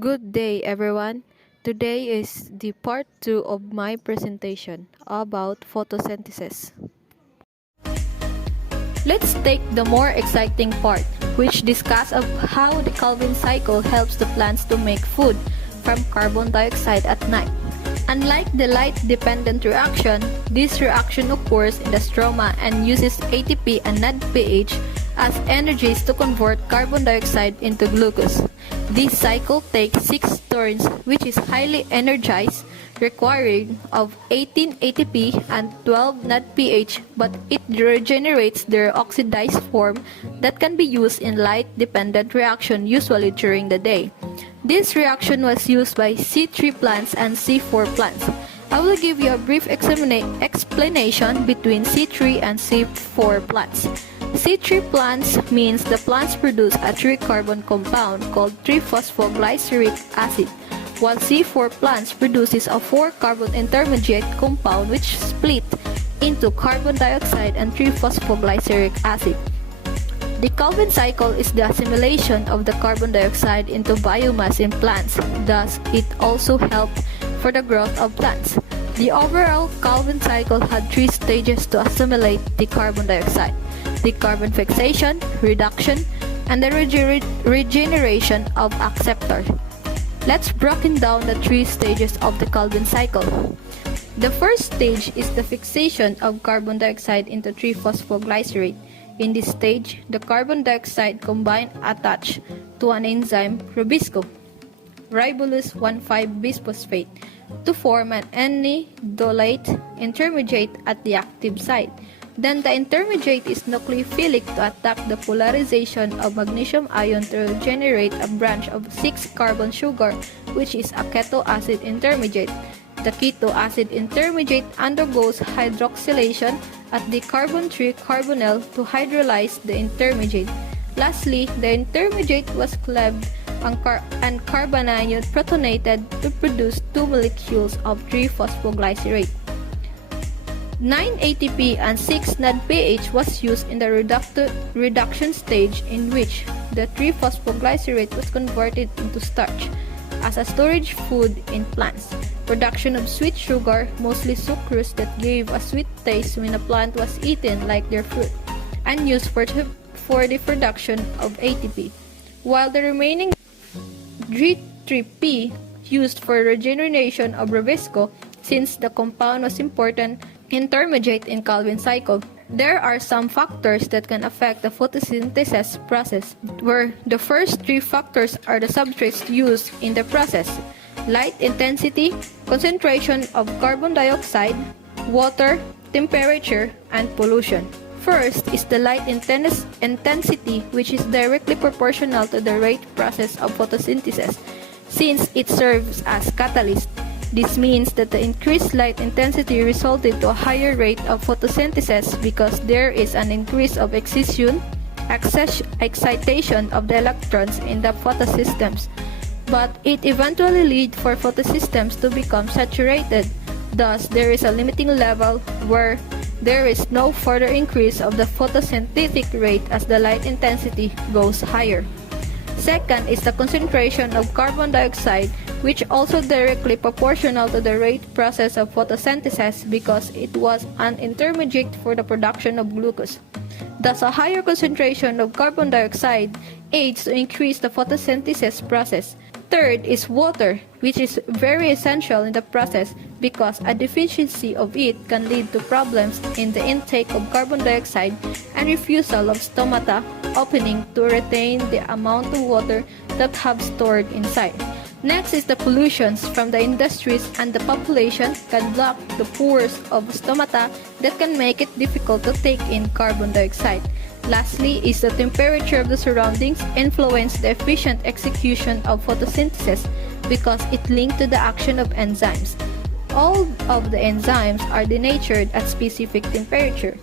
Good day, everyone. Today is the part 2 of my presentation about photosynthesis. Let's take the more exciting part, which discuss of how the Calvin cycle helps the plants to make food from carbon dioxide at night. Unlike the light-dependent reaction, this reaction occurs in the stroma and uses ATP and NADPH as energies to convert carbon dioxide into glucose. This cycle takes 6 turns, which is highly energized, requiring of 18 ATP and 12 NADPH, but it regenerates their oxidized form that can be used in light-dependent reaction usually during the day. This reaction was used by C3 plants and C4 plants. I will give you a brief explanation between C3 and C4 plants. C3 plants means the plants produce a 3-carbon compound called 3-phosphoglyceric acid, while C4 plants produces a 4-carbon intermediate compound which split into carbon dioxide and 3-phosphoglyceric acid. The Calvin cycle is the assimilation of the carbon dioxide into biomass in plants, thus it also helped for the growth of plants. The overall Calvin cycle had 3 stages to assimilate the carbon dioxide: the carbon fixation, reduction, and the regeneration of acceptor. Let's break down the 3 stages of the Calvin cycle. The first stage is the fixation of carbon dioxide into 3-phosphoglycerate. In this stage, the carbon dioxide combine attached to an enzyme ribosco, ribulose 1,5-bisphosphate, to form an N-dolate intermediate at the active site. Then the intermediate is nucleophilic to attack the polarization of magnesium ion to generate a branch of 6-carbon sugar, which is a keto acid intermediate. The keto acid intermediate undergoes hydroxylation at the carbon-3 carbonyl to hydrolyze the intermediate. Lastly, the intermediate was cleaved and carbanion protonated to produce 2 molecules of 3-phosphoglycerate. 9 ATP and 6 NADPH was used in the reduction stage, in which the 3-phosphoglycerate was converted into starch as a storage food in plants. Production of sweet sugar, mostly sucrose, that gave a sweet taste when a plant was eaten like their fruit, and used for the production of ATP, while the remaining G3P used for regeneration of ribosco, since the compound was important intermediate in Calvin cycle. There are some factors that can affect the photosynthesis process, where the first 3 factors are the substrates used in the process: light intensity, concentration of carbon dioxide, water, temperature, and pollution. First is the light intensity, which is directly proportional to the rate process of photosynthesis, since it serves as catalyst. This means that the increased light intensity resulted to a higher rate of photosynthesis because there is an increase of excitation of the electrons in the photosystems, but it eventually leads for photosystems to become saturated. Thus, there is a limiting level where there is no further increase of the photosynthetic rate as the light intensity goes higher. Second is the concentration of carbon dioxide, which also directly proportional to the rate process of photosynthesis because it was an intermediate for the production of glucose. Thus, a higher concentration of carbon dioxide aids to increase the photosynthesis process. Third is water, which is very essential in the process because a deficiency of it can lead to problems in the intake of carbon dioxide and refusal of stomata opening to retain the amount of water that have stored inside. Next is the pollutions from the industries and the population can block the pores of stomata that can make it difficult to take in carbon dioxide. Lastly is the temperature of the surroundings influence the efficient execution of photosynthesis because it linked to the action of enzymes. All of the enzymes are denatured at specific temperature.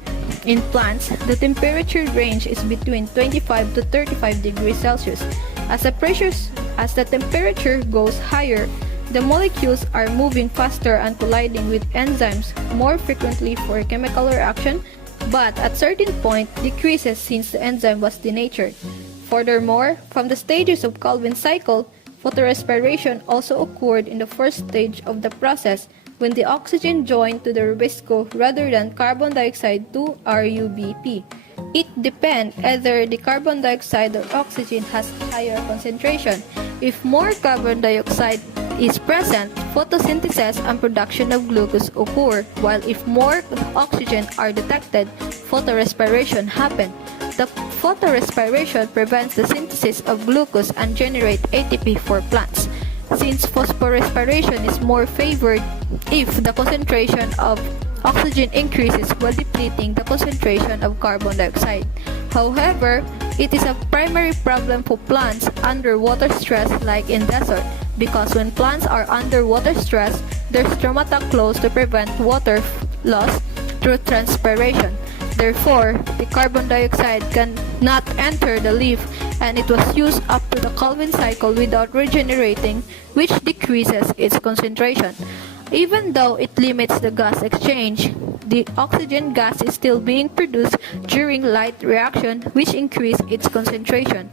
In plants, the temperature range is between 25 to 35 degrees Celsius. As the temperature goes higher, the molecules are moving faster and colliding with enzymes more frequently for chemical reaction, but at certain point decreases since the enzyme was denatured. Furthermore, from the stages of Calvin cycle, Photorespiration also occurred in the first stage of the process when the oxygen joined to the rubisco rather than carbon dioxide to RUBP. It depends either the carbon dioxide or oxygen has higher concentration. If more carbon dioxide is present, photosynthesis and production of glucose occur, while if more oxygen are detected, photorespiration happens. The photorespiration prevents the synthesis of glucose and generates ATP for plants. Since photorespiration is more favored if the concentration of oxygen increases while depleting the concentration of carbon dioxide. However, it is a primary problem for plants under water stress like in desert, because when plants are under water stress, their stomata close to prevent water loss through transpiration. Therefore, the carbon dioxide cannot enter the leaf and it was used up to the Calvin cycle without regenerating, which decreases its concentration. Even though it limits the gas exchange, the oxygen gas is still being produced during light reaction, which increases its concentration.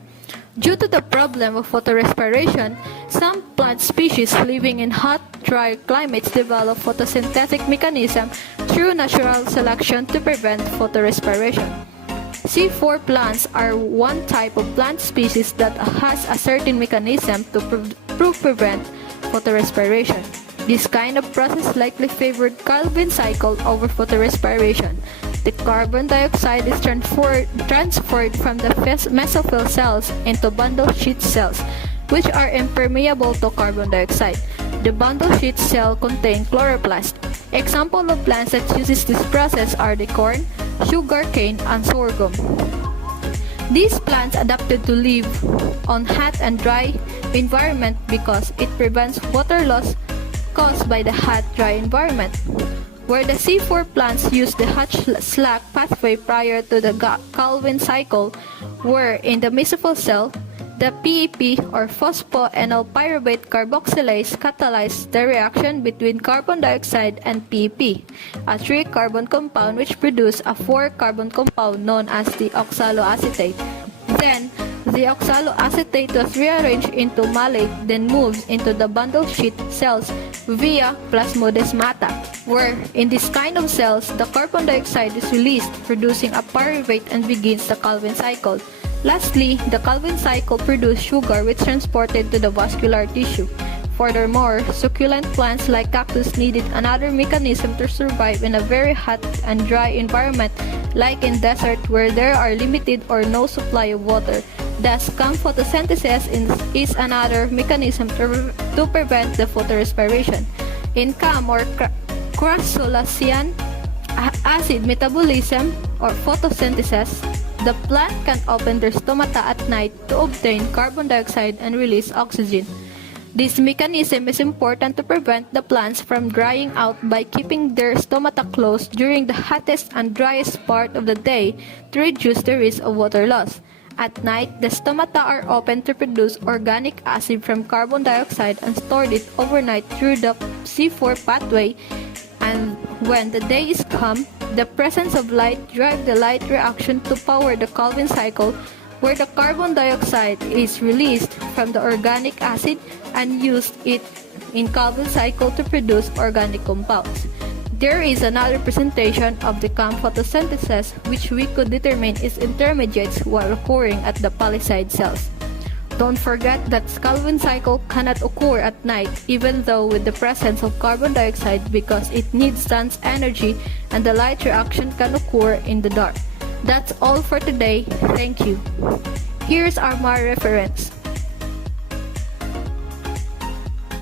Due to the problem of photorespiration, some plant species living in hot, dry climates develop photosynthetic mechanism through natural selection to prevent photorespiration. C4 plants are one type of plant species that has a certain mechanism to prevent photorespiration. This kind of process likely favored Calvin cycle over photorespiration. The carbon dioxide is transferred from the mesophyll cells into bundle sheath cells, which are impermeable to carbon dioxide. The bundle sheath cell contain chloroplast. Examples of plants that uses this process are the corn, sugarcane, and sorghum. These plants adapted to live on hot and dry environment because it prevents water loss caused by the hot, dry environment. Where the C4 plants use the hot slack pathway prior to the Calvin cycle, where in the mesophyll cell, the PEP or phosphoenol pyruvate carboxylase catalyzes the reaction between carbon dioxide and PEP, a 3-carbon compound which produces a 4-carbon compound known as the oxaloacetate. Then, the oxaloacetate was rearranged into malate, then moves into the bundle sheath cells via plasmodesmata, where in this kind of cells, the carbon dioxide is released, producing a pyruvate and begins the Calvin cycle. Lastly, the Calvin cycle produces sugar which is transported to the vascular tissue. Furthermore, succulent plants like cactus needed another mechanism to survive in a very hot and dry environment like in desert where there are limited or no supply of water. Thus, photosynthesis is another mechanism to prevent the photorespiration. In CAM or crassulacean acid metabolism or photosynthesis, the plant can open their stomata at night to obtain carbon dioxide and release oxygen. This mechanism is important to prevent the plants from drying out by keeping their stomata closed during the hottest and driest part of the day to reduce the risk of water loss. At night, the stomata are open to produce organic acid from carbon dioxide and stored it overnight through the C4 pathway, and when the day is calm, the presence of light drives the light reaction to power the Calvin cycle, where the carbon dioxide is released from the organic acid and used it in Calvin cycle to produce organic compounds. There is another presentation of the CAM photosynthesis which we could determine its intermediates while occurring at the palisade cells. Don't forget that Calvin cycle cannot occur at night even though with the presence of carbon dioxide because it needs sun's energy and the light reaction can occur in the dark. That's all for today. Thank you. Here's our more reference.